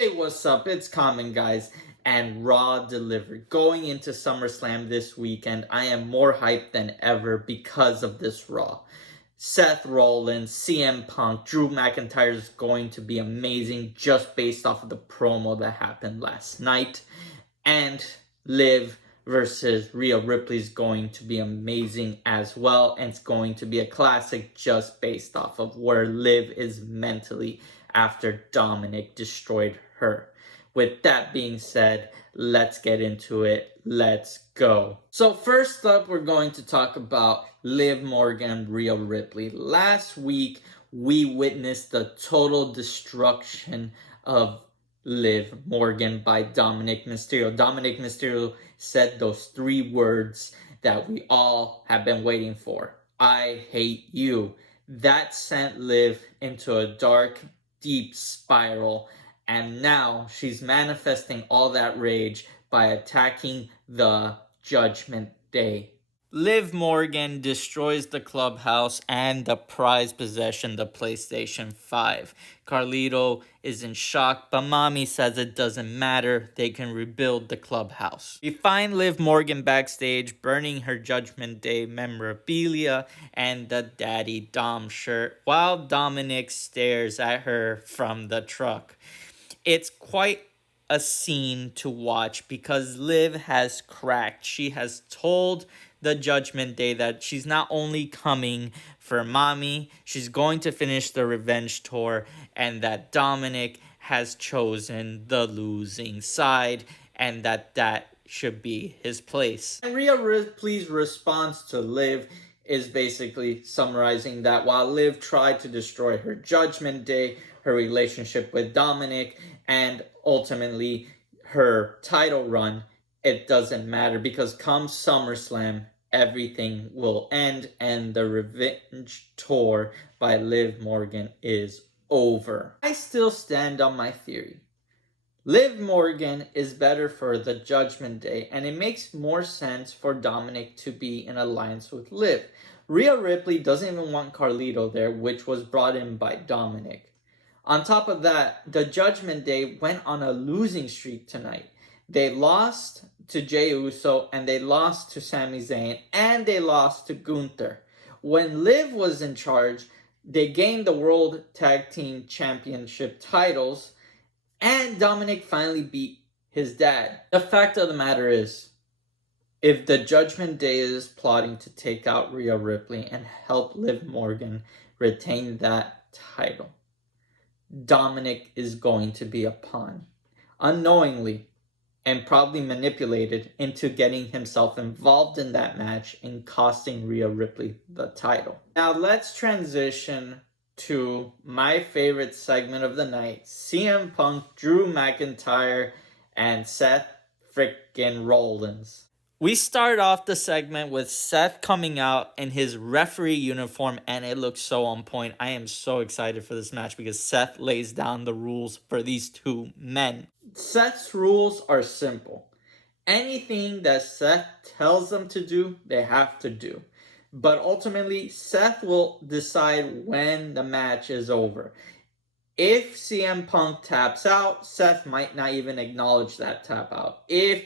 Hey, what's up? It's Common, guys, and Raw delivered. Going into SummerSlam this weekend, I am more hyped than ever because of this Raw. Seth Rollins, CM Punk, Drew McIntyre is going to be amazing just based off of the promo that happened last night. And Liv versus Rhea Ripley is going to be amazing as well. And it's going to be a classic just based off of where Liv is mentally after Dominic destroyed her. With that being said, let's get into it. Let's go. So first up, we're going to talk about Liv Morgan, Rhea Ripley. Last week, we witnessed the total destruction of Liv Morgan by Dominic Mysterio. Dominic Mysterio said those 3 words that we all have been waiting for. I hate you. That sent Liv into a dark, deep spiral, and now she's manifesting all that rage by attacking the Judgment Day. Liv Morgan destroys the clubhouse and the prized possession, the PlayStation 5. Carlito is in shock, but mommy says it doesn't matter. They can rebuild the clubhouse. We find Liv Morgan backstage burning her Judgment Day memorabilia and the Daddy Dom shirt while Dominic stares at her from the truck. It's quite a scene to watch because Liv has cracked. She has told the Judgment Day that she's not only coming for mommy, she's going to finish the revenge tour, and that Dominic has chosen the losing side and that should be his place. And Rhea Ripley's response to Liv is basically summarizing that while Liv tried to destroy her Judgment Day, her relationship with Dominic, and ultimately her title run, it doesn't matter because come SummerSlam, everything will end and the revenge tour by Liv Morgan is over. I still stand on my theory. Liv Morgan is better for the Judgment Day, and it makes more sense for Dominic to be in alliance with Liv. Rhea Ripley doesn't even want Carlito there, which was brought in by Dominic. On top of that, the Judgment Day went on a losing streak tonight. They lost to Jey Uso, and they lost to Sami Zayn, and they lost to Gunther. When Liv was in charge, they gained the World Tag Team Championship titles, and Dominic finally beat his dad. The fact of the matter is, if the Judgment Day is plotting to take out Rhea Ripley and help Liv Morgan retain that title, Dominic is going to be a pawn, unknowingly, and probably manipulated into getting himself involved in that match and costing Rhea Ripley the title. Now let's transition to my favorite segment of the night, CM Punk, Drew McIntyre, and Seth frickin' Rollins. We start off the segment with Seth coming out in his referee uniform, and it looks so on point. I am so excited for this match because Seth lays down the rules for these 2 men. Seth's rules are simple. Anything that Seth tells them to do, they have to do. But ultimately, Seth will decide when the match is over. If CM Punk taps out, Seth might not even acknowledge that tap out. If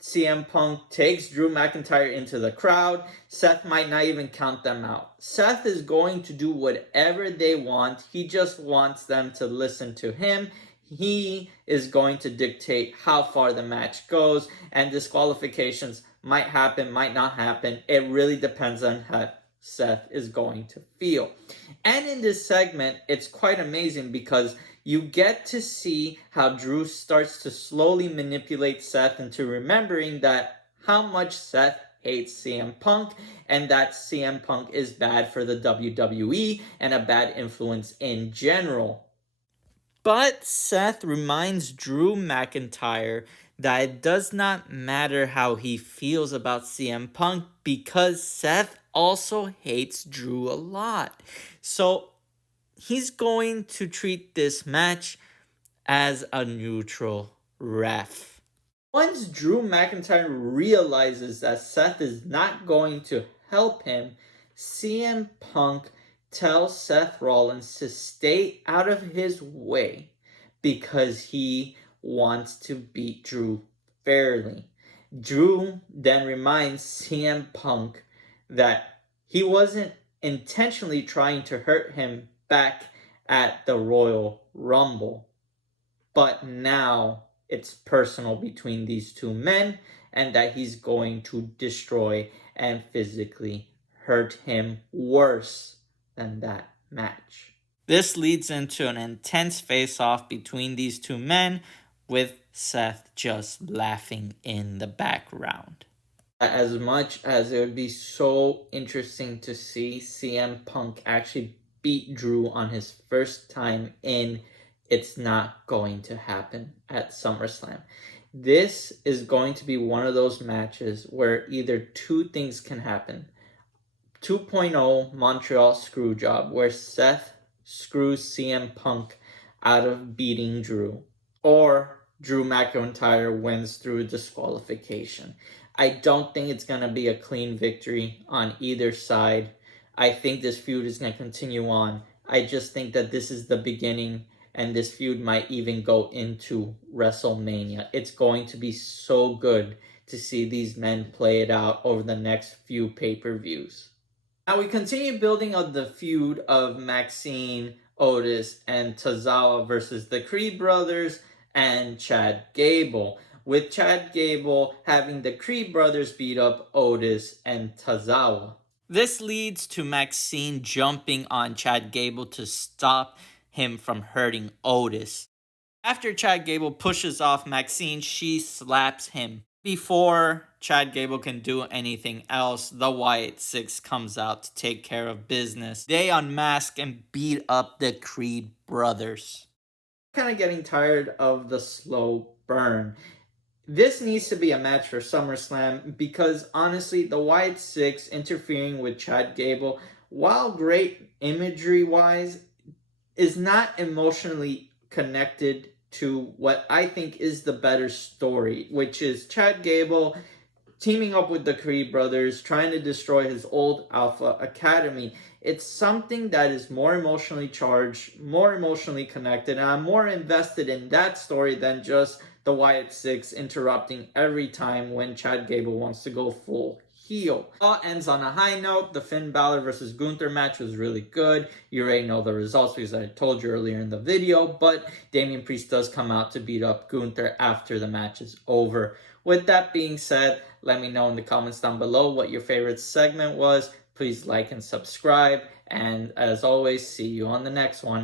CM Punk takes Drew McIntyre into the crowd, Seth might not even count them out. Seth is going to do whatever they want. He just wants them to listen to him. He is going to dictate how far the match goes, and disqualifications might happen, might not happen. It really depends on how Seth is going to feel. And in this segment, it's quite amazing because you get to see how Drew starts to slowly manipulate Seth into remembering that how much Seth hates CM Punk and that CM Punk is bad for the WWE and a bad influence in general. But Seth reminds Drew McIntyre that it does not matter how he feels about CM Punk because Seth also hates Drew a lot. So he's going to treat this match as a neutral ref. Once Drew McIntyre realizes that Seth is not going to help him, CM Punk tells Seth Rollins to stay out of his way because he wants to beat Drew fairly. Drew then reminds CM Punk that he wasn't intentionally trying to hurt him back at the Royal Rumble. But now it's personal between these two men, and that he's going to destroy and physically hurt him worse than that match. This leads into an intense face-off between these two men, with Seth just laughing in the background. As much as it would be so interesting to see CM Punk actually beat Drew on his first time in, it's not going to happen at SummerSlam. This is going to be one of those matches where either two things can happen. 2.0 Montreal Screwjob, where Seth screws CM Punk out of beating Drew, or Drew McIntyre wins through disqualification. I don't think it's going to be a clean victory on either side. I think this feud is going to continue on. I just think that this is the beginning, and this feud might even go into WrestleMania. It's going to be so good to see these men play it out over the next few pay-per-views. Now we continue building up the feud of Maxine, Otis, and Tozawa versus the Creed brothers and Chad Gable, with Chad Gable having the Creed brothers beat up Otis and Tozawa. This leads to Maxine jumping on Chad Gable to stop him from hurting Otis. After Chad Gable pushes off Maxine, she slaps him. Before Chad Gable can do anything else, the Wyatt Six comes out to take care of business. They unmask and beat up the Creed brothers. Kind of getting tired of the slow burn. This needs to be a match for SummerSlam, because honestly, the Wyatt Six interfering with Chad Gable, while great imagery-wise, is not emotionally connected to what I think is the better story, which is Chad Gable teaming up with the Creed brothers, trying to destroy his old Alpha Academy. It's something that is more emotionally charged, more emotionally connected, and I'm more invested in that story than just the Wyatt Six interrupting every time when Chad Gable wants to go full heel. All ends on a high note. The Finn Balor versus Gunther match was really good. You already know the results because I told you earlier in the video, but Damian Priest does come out to beat up Gunther after the match is over. With that being said, let me know in the comments down below what your favorite segment was. Please like and subscribe, and as always, see you on the next one.